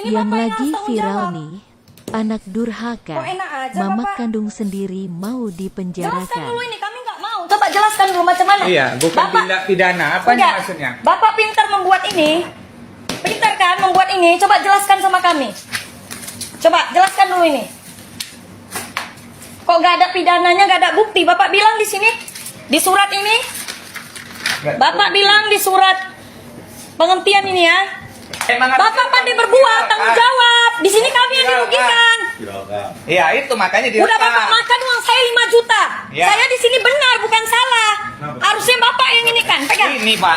Yang lagi viral nih, anak durhaka, mama Bapak. kandung sendiri mau Jelaskan dipenjarakan. dulu ini, kami nggak mau. Coba jelaskan dulu macam mana. Iya, bukan tindak pidana. Apa Enggak. maksudnya? Bapak pintar membuat ini. Pintar kan membuat ini. Coba jelaskan sama kami. Coba jelaskan dulu ini. Kok nggak ada pidananya, nggak ada bukti? Bapak bilang di sini, di surat ini. Bapak bilang di surat penghentian ini ya. Bapak pandai berbuat, tanggung jawab. Di sini kami yang dirugikan. Iya, itu makanya Udah Bapak makan uang saya 5 juta. Ya. Saya di sini benar, bukan salah. Harusnya Bapak yang ini kan. Pegang. Ini, Pak.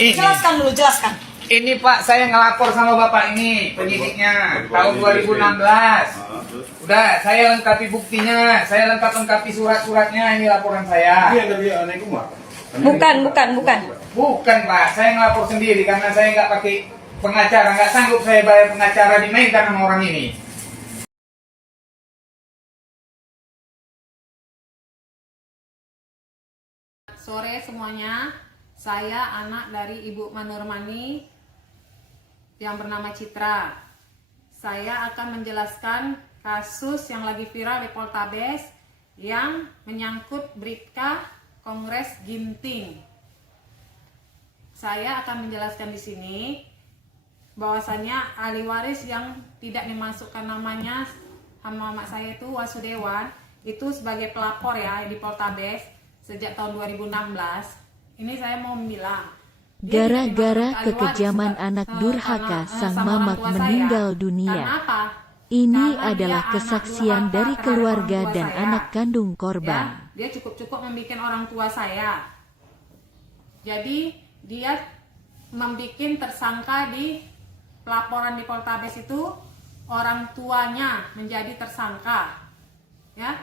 Ini. Jelaskan dulu, jelaskan. Ini, Pak, saya ngelapor sama Bapak ini, penyidiknya, tahun 2016. Udah, saya lengkapi buktinya, saya lengkapi surat-suratnya, ini laporan saya. Bukan. Bukan, Pak, saya ngelapor sendiri karena saya nggak pakai pengacara, nggak sanggup saya bayar pengacara, dimainkan sama orang ini. Sore semuanya, saya anak dari Ibu Manurmani yang bernama Citra. Saya akan menjelaskan kasus yang lagi viral di Poltabes yang menyangkut Bribka Kongres Ginting. Saya akan menjelaskan di sini bahwasannya ahli waris yang tidak dimasukkan namanya sama mama saya itu Wasudewan itu sebagai pelapor ya di Poltabes sejak tahun 2016. Ini saya mau bilang Gara-gara kekejaman anak durhaka sang mamak meninggal dunia. Ini adalah kesaksian dari keluarga dan anak kandung korban. Dia cukup membuat orang tua saya. Jadi dia membuat tersangka di pelaporan di Poltabes itu orang tuanya menjadi tersangka. Ya,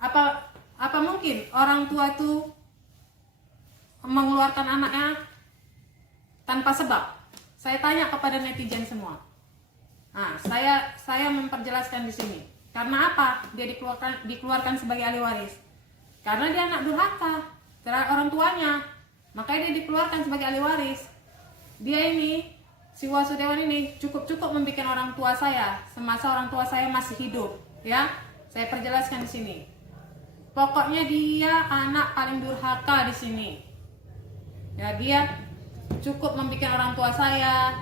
apa mungkin orang tua itu mengeluarkan anaknya tanpa sebab? Saya tanya kepada netizen semua. Nah, saya memperjelaskan di sini. Karena apa? Dia dikeluarkan sebagai ahli waris. Karena dia anak durhaka terhadap orang tuanya. Makanya dia dikeluarkan sebagai ahli waris. Dia ini, si Wasudewan ini cukup membuat orang tua saya semasa orang tua saya masih hidup. Ya, saya perjelaskan di sini. Pokoknya dia anak paling durhaka di sini. Ya, dia cukup membuat orang tua saya,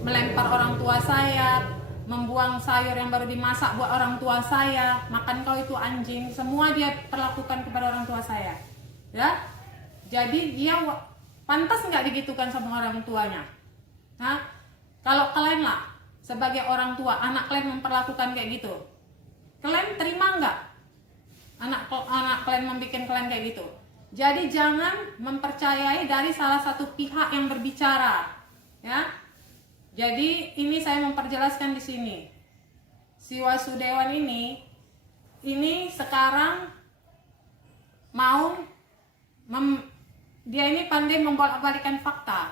melempar orang tua saya, membuang sayur yang baru dimasak buat orang tua saya, makan kau itu anjing, semua dia perlakukan kepada orang tua saya. Ya, jadi dia pantas nggak digitukan sama orang tuanya. Nah, kalau kalian lah sebagai orang tua, anak kalian memperlakukan kayak gitu, kalian terima nggak? Anak kalian membuat kalian kayak gitu. Jadi jangan mempercayai dari salah satu pihak yang berbicara, ya. Jadi ini saya memperjelaskan di sini. Si Wasudewan ini sekarang mau dia ini pandai membolak-balikan fakta,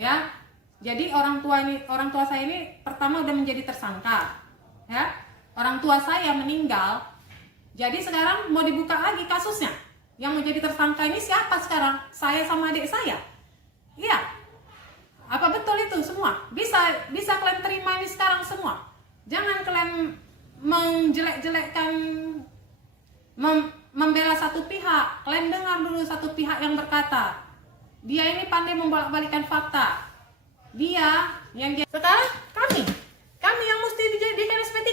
ya. Jadi orang tua saya ini pertama udah menjadi tersangka, ya. Orang tua saya meninggal. Jadi sekarang mau dibuka lagi kasusnya. Yang menjadi tersangka ini siapa sekarang? Saya sama adik saya. Iya. Apa betul itu semua? Bisa kalian terima ini sekarang semua? Jangan kalian menjelek-jelekkan, membela satu pihak. Kalian dengar dulu satu pihak yang berkata, dia ini pandai membolak-balikan fakta. Sekarang kami yang mesti dijadikan SP3,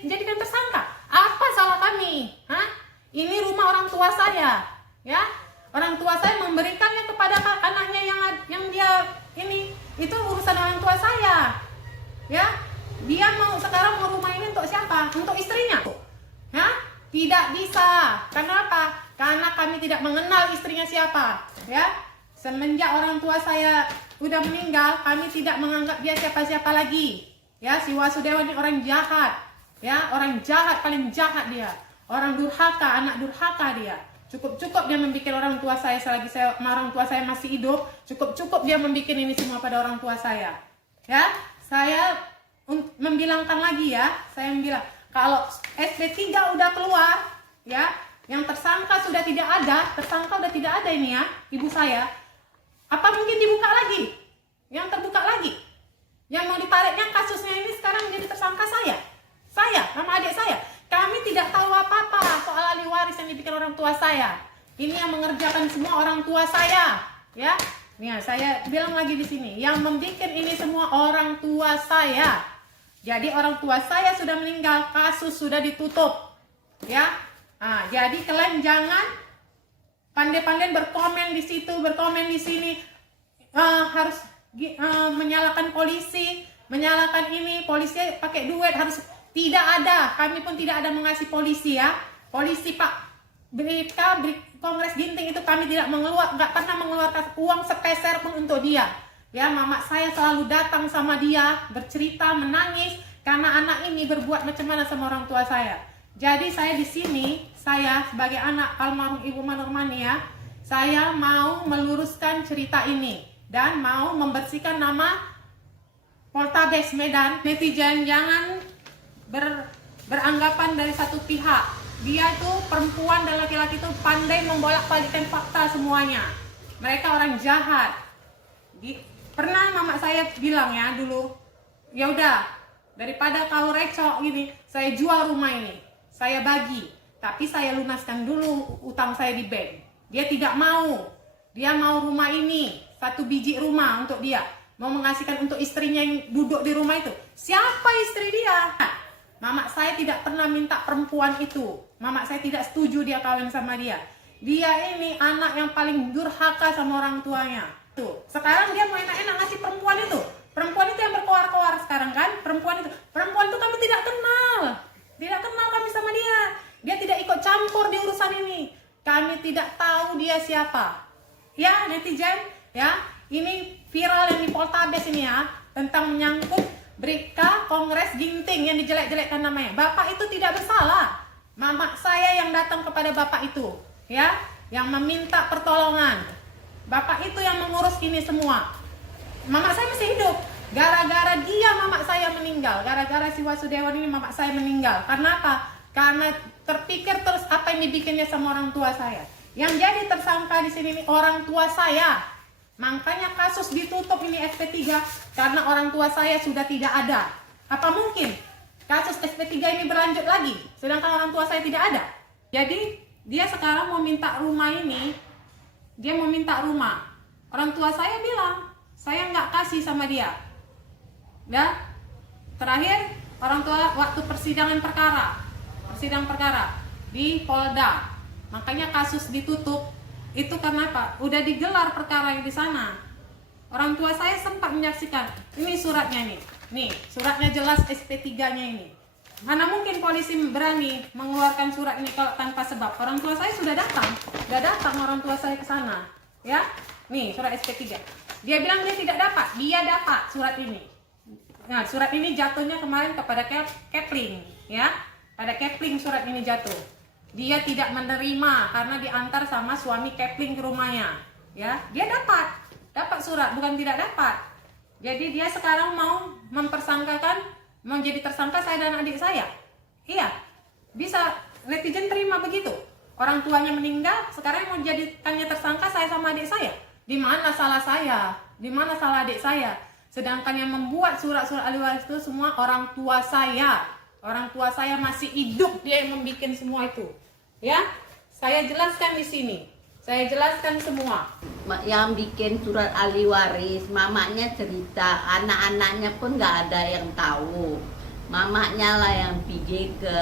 dijadikan tersangka. Apa salah kami? Hah? Ini rumah orang tua saya, ya. Orang tua saya memberikannya kepada anaknya yang dia ini. Itu urusan orang tua saya, ya. Dia sekarang mau rumah ini untuk siapa? Untuk istrinya, ya. Tidak bisa. Kenapa? Karena kami tidak mengenal istrinya siapa, ya. Semenjak orang tua saya udah meninggal, kami tidak menganggap dia siapa-siapa lagi, ya. Si Wasudewan ini orang jahat, ya. Orang jahat, paling jahat dia. Orang durhaka, anak durhaka dia. Cukup dia membuat orang tua saya selagi orang tua saya masih hidup. Cukup dia membuat ini semua pada orang tua saya. Ya, saya membilangkan lagi ya. Saya bilang kalau SP3 udah keluar, ya, yang tersangka sudah tidak ada ini ya, ibu saya. Apa mungkin dibuka lagi? Yang terbuka lagi? tua saya. Ini yang mengerjakan semua orang tua saya, ya. Nih, saya bilang lagi di sini, yang membuat ini semua orang tua saya. Jadi orang tua saya sudah meninggal, kasus sudah ditutup, ya. Nah, jadi kalian jangan pandai-pandai berkomen di situ, berkomen di sini, harus menyalahkan polisi, menyalahkan ini, polisi pakai duit, harus tidak ada. Kami pun tidak ada mengasih polisi, ya. Polisi Pak berita Kongres Ginting itu kami tidak nggak pernah mengeluarkan uang sepeser pun untuk dia. Ya, mama saya selalu datang sama dia, bercerita, menangis karena anak ini berbuat macam mana sama orang tua saya. Jadi saya di sini, saya sebagai anak almarhum Ibu Manurmani, ya, saya mau meluruskan cerita ini dan mau membersihkan nama Poltabes Medan. Netizen jangan beranggapan dari satu pihak. Dia itu perempuan dan laki-laki itu pandai membolak-balikkan fakta semuanya. Mereka orang jahat. Pernah mama saya bilang, ya, dulu, ya udah, daripada kau recok gini, saya jual rumah ini, saya bagi, tapi saya lunaskan dulu utang saya di bank. Dia tidak mau. Dia mau rumah ini, 1 biji rumah untuk dia. Mau mengasihkan untuk istrinya yang duduk di rumah itu. Siapa istri dia? Mama saya tidak pernah minta perempuan itu. Mama saya tidak setuju dia kawin sama dia. Dia ini anak yang paling durhaka sama orang tuanya. Tuh, sekarang dia mau enak-enak ngasih perempuan itu. Perempuan itu yang berkoar-koar sekarang kan? Perempuan itu kami tidak kenal. Tidak kenal kami sama dia. Dia tidak ikut campur di urusan ini. Kami tidak tahu dia siapa. Ya, netizen, ya. Ini viral yang di Poltabes ini, ya, tentang menyangkut berita Kongres Ginting yang dijelek-jelekkan namanya. Bapak itu tidak bersalah. Mama saya yang datang kepada bapak itu, ya, yang meminta pertolongan. Bapak itu yang mengurus ini semua. Mama saya masih hidup. Gara-gara dia mama saya meninggal. Gara-gara si Wasudewan ini mama saya meninggal. Karena apa? Karena terpikir terus apa yang dibikinnya sama orang tua saya. Yang jadi tersangka di sini orang tua saya. Makanya kasus ditutup ini SP3 karena orang tua saya sudah tidak ada. Apa mungkin kasus SP3 ini berlanjut lagi sedangkan orang tua saya tidak ada? Jadi dia sekarang mau minta rumah ini. Dia mau minta rumah. Orang tua saya bilang, saya nggak kasih sama dia. Ya, terakhir orang tua waktu persidangan perkara di Polda. Makanya kasus ditutup. Itu karena apa? Udah digelar perkara yang di sana. Orang tua saya sempat menyaksikan. Ini suratnya nih. Nih, suratnya jelas SP3-nya ini. Mana mungkin polisi berani mengeluarkan surat ini kalau tanpa sebab? Orang tua saya sudah datang. Sudah datang orang tua saya ke sana. Ya. Nih, surat SP3. Dia bilang dia tidak dapat. Dia dapat surat ini. Nah, surat ini jatuhnya kemarin kepada Kepling, ya. Pada Kepling surat ini jatuh. Dia tidak menerima karena diantar sama suami Kepling ke rumahnya, ya. Dia dapat surat, bukan tidak dapat. Jadi dia sekarang mau mempersangkakan, menjadi tersangka saya dan adik saya. Iya, bisa netizen terima begitu. Orang tuanya meninggal, sekarang mau jadikannya tersangka saya sama adik saya. Di mana salah saya? Di mana salah adik saya? Sedangkan yang membuat surat-surat ahli waris itu semua orang tua saya. Orang tua saya masih hidup, dia yang membuat semua itu. Ya, saya jelaskan di sini. Saya jelaskan semua. Yang bikin surat ahli waris, mamanya cerita, anak-anaknya pun nggak ada yang tahu. Mamanya lah yang bikin ke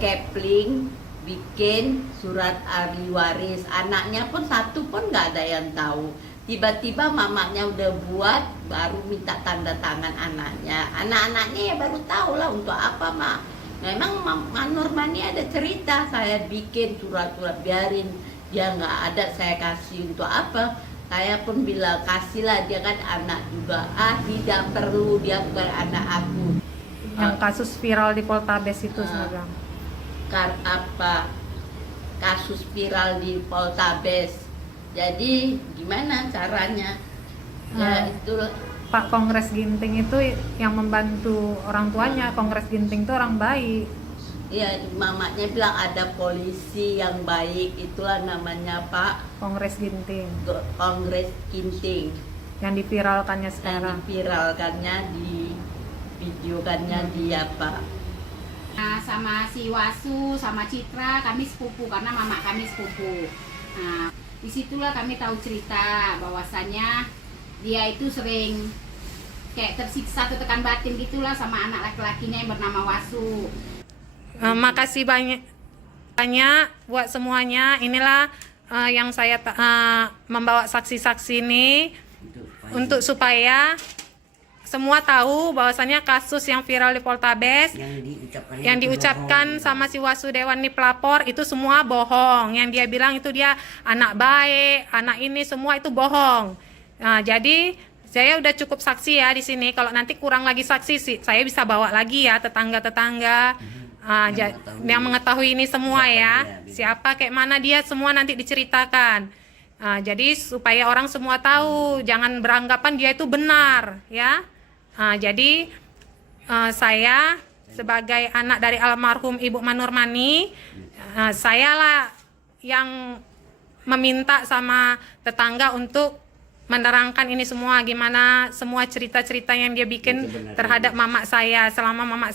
Kepling, bikin surat ahli waris. Anaknya pun satu pun nggak ada yang tahu. Tiba-tiba mamanya udah buat, baru minta tanda tangan anaknya. Anak-anaknya ya baru tahu lah untuk apa, Mak. Memang Manurmani ada cerita, saya bikin surat-surat, biarin dia nggak ada, saya kasih untuk apa. Saya pun bilang kasihlah, dia kan anak juga. Tidak perlu, dia bukan anak aku. Yang kasus viral di Poltabes itu sebenarnya. Kasus viral di Poltabes. Jadi gimana caranya? Ya itu Pak Kongres Ginting itu yang membantu orang tuanya. Kongres Ginting itu orang baik. Iya, mamanya bilang ada polisi yang baik, itulah namanya Pak Kongres Ginting. Kongres Ginting. Yang diviralkannya sekarang. Yang diviralkannya, di videokannya dia Pak. Nah, sama si Wasu, sama Citra, kami sepupu karena mama kami sepupu. Nah, disitulah kami tahu cerita bahwasannya dia itu sering kayak tersiksa, tertekan batin gitulah sama anak laki-lakinya yang bernama Wasu. Makasih banyak buat semuanya. Inilah yang saya membawa saksi-saksi ini untuk supaya semua tahu bahwasannya kasus yang viral di Poltabes yang diucapkan sama si Wasudewan nih pelapor itu semua bohong. Yang dia bilang itu dia anak baik, anak ini semua itu bohong. Nah, jadi saya udah cukup saksi ya di sini. Kalau nanti kurang lagi saksi sih, saya bisa bawa lagi ya tetangga-tetangga yang mengetahui ini semua ya. Siapa kayak mana dia semua nanti diceritakan. Jadi supaya orang semua tahu, jangan beranggapan dia itu benar ya. Jadi saya sebagai anak dari almarhum Ibu Manurmani, saya lah yang meminta sama tetangga untuk menerangkan ini semua, gimana semua cerita-cerita yang dia bikin terhadap mama saya selama mama saya